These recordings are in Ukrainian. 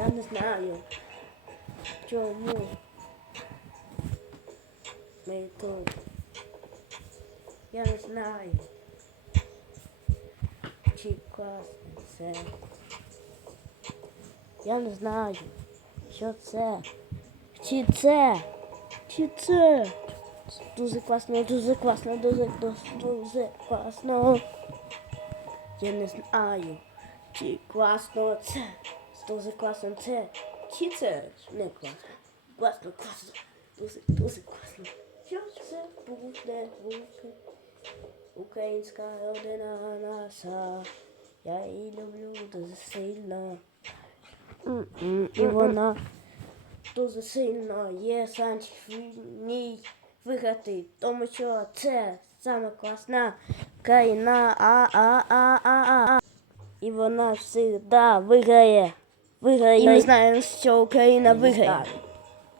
Я не знаю. Чому? Ми тут. Я не знаю. Чи класно це. Я не знаю. Що це? Чи це? Чи це? Дуже класно, дуже класно, дуже, дуже, класно. Я не знаю, чи класно це. Дуже класно це. Чи це не класно? Класно, класно. Дуже, дуже класно. Що це буде бути? Українська родина наша. Я її люблю дуже сильно. І вона дуже сильно є шанс в ній виграти, тому що це саме класна країна. А, а, а, а, а, а. І вона завжди виграє. Виграє. І ми знаємо, що Україна виграє.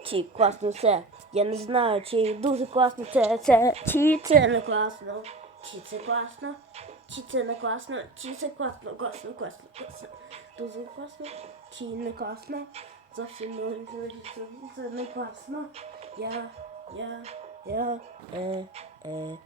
Чи класно це? Я не знаю, чи дуже класно це, це, чи це не класно. Чи це класно? Чи це не класно? Чи це класно, класно, класно, класно. Дуже класно. Чи не класно? Зовсім не, це не класно. Я, я, я, е, е,